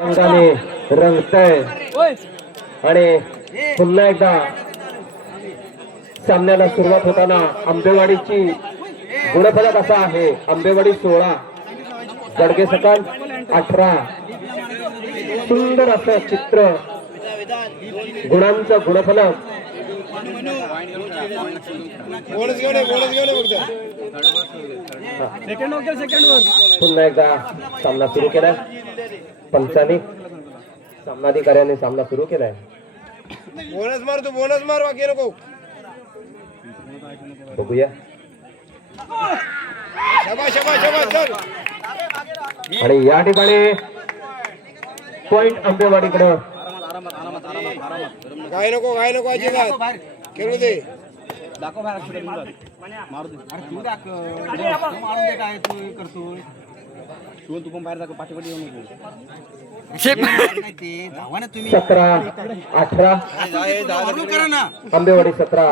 रंगाने रंगतय आणि पुन्हा एकदा सामन्याला सुरुवात होताना आंबेवाडीची गुणफलक असा आहे. आंबेवाडी 16 गडगे सकाळ 18. सुंदर असं चित्र गुणांचं गुणफलक. पुन्हा एकदा सामना सुरू केलाय. पंचांनी सामनाधिकाऱ्याने सामना सुरू केलाय. बोनस मार, तू बोनस मार, बाकी नको. बघूया. शाबास शाबास शाबास चल. आणि या ठिकाणी पॉइंट आंबेवाडीकडे. काय नको अजिबात खेळू दे. दाखव बाहेर मारू दे. अरे तू दाख मारून दे. काय तू करतोय शिवून तू पण बाहेर दाखव. पाठीपाठी येऊ नको. 17-18 आंबेवाडी 17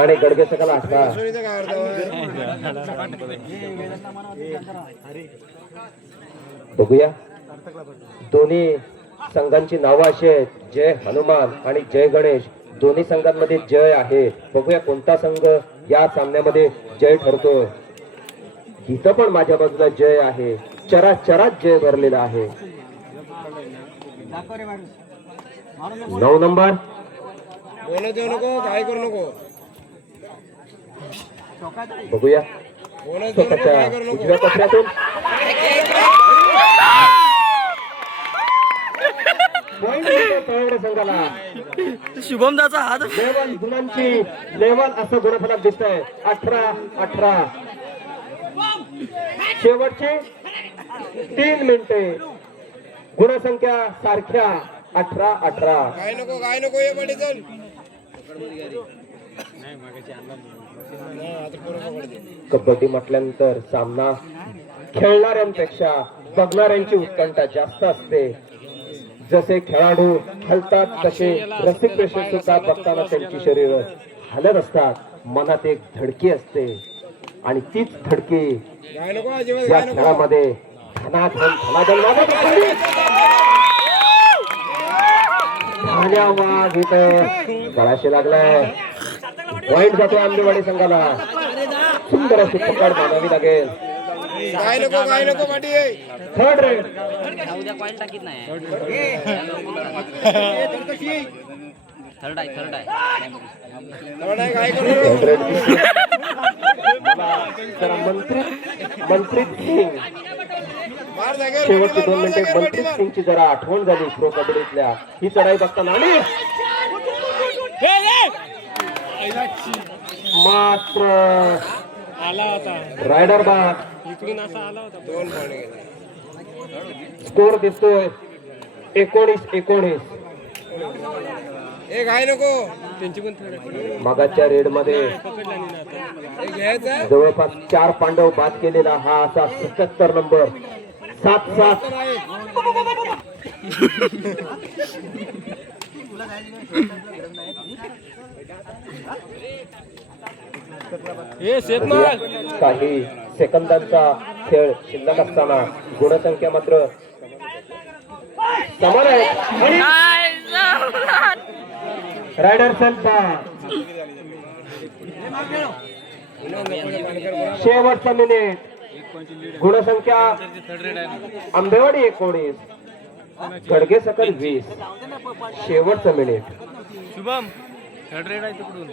आणि गडगे सकाळ 18. बघूया. दोन्ही संघांची नावं अशी आहेत, जय हनुमान आणि जय गणेश. दोन्ही संघांमध्ये जय आहे. बघूया कोणता संघ या सामन्यामध्ये जय ठरतोय. इथं पण माझ्या बाजूला जय आहे. चराचरात जय भरलेला आहे. 9 नंबर. बोनस देऊ नको, काय करू नको. बघूया बोनस देऊ नको, काय करू नको. उजव्या पत्र्यातून संघाला शुभमदाचा हात लेवल गुणांची लेवल असं गुणफलक दिसतंय. 18-18 शेवटचे 3 मिनिटे. गुणसंख्या सारख्या 18-18. काय नको ये मध्ये चल. कबड्डी म्हटल्यानंतर सामना खेळणाऱ्यांपेक्षा बघणाऱ्यांची उत्कंठा जास्त असते. जसे खेळाडू हलतात तसे रसिक प्रेक्षक सुद्धा बघताना त्यांची शरीर हलत असतात. मनात एक धडकी असते आणि तीच धडकी काय नको अजिबात या काय नको. खेळामध्ये धनाधन वाघ इथं गळाशी लागलाय. पॉइंट जातो आंबेवाडी संघाला. सुंदर अशी पकड मानावी लागेल. काय नको पाठी ये. Third red. उद्या कॉईल टाकीत नाही. थर्ड आहे थोडं आहे, काय करू नको. Third raid. मनप्रीत सिंग. मार जागेवर शेवटची 2 मार मिनिटे जागेवर मनप्रीत सिंगची जरा आठवण झाली प्रो कबड्डीतल्या. ही चढाई बघताना आणि मात्र आला होता रायडर बाद. इकडून असा आला होता. 2 पॉइंट गेले. स्कोर दिसतोय 19-19. ए काय नको. त्यांची पण थोडं मागाच्या रेड मध्ये घ्यायचं. जवळपास 4 पांडव बाद केलेला हा असा 77 नंबर. 7-7. काही सेकंदांचा खेळ शिल्लक असताना गुणसंख्या मात्र समान आहे. आणि रायडर शेवटचा मिनिट. गुणसंख्या आंबेवाडी 19 गडगे सकल 20. शेवटचा मिनिट. शुभम थर्ड रेड आहे तिकडून.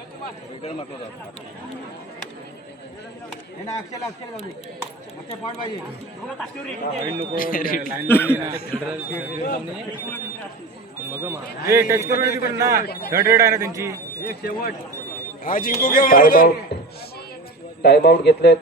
थर्ड रेड आहे ना त्यांची. हा जिंकू घ्या. टाइम आउट घेतलेत.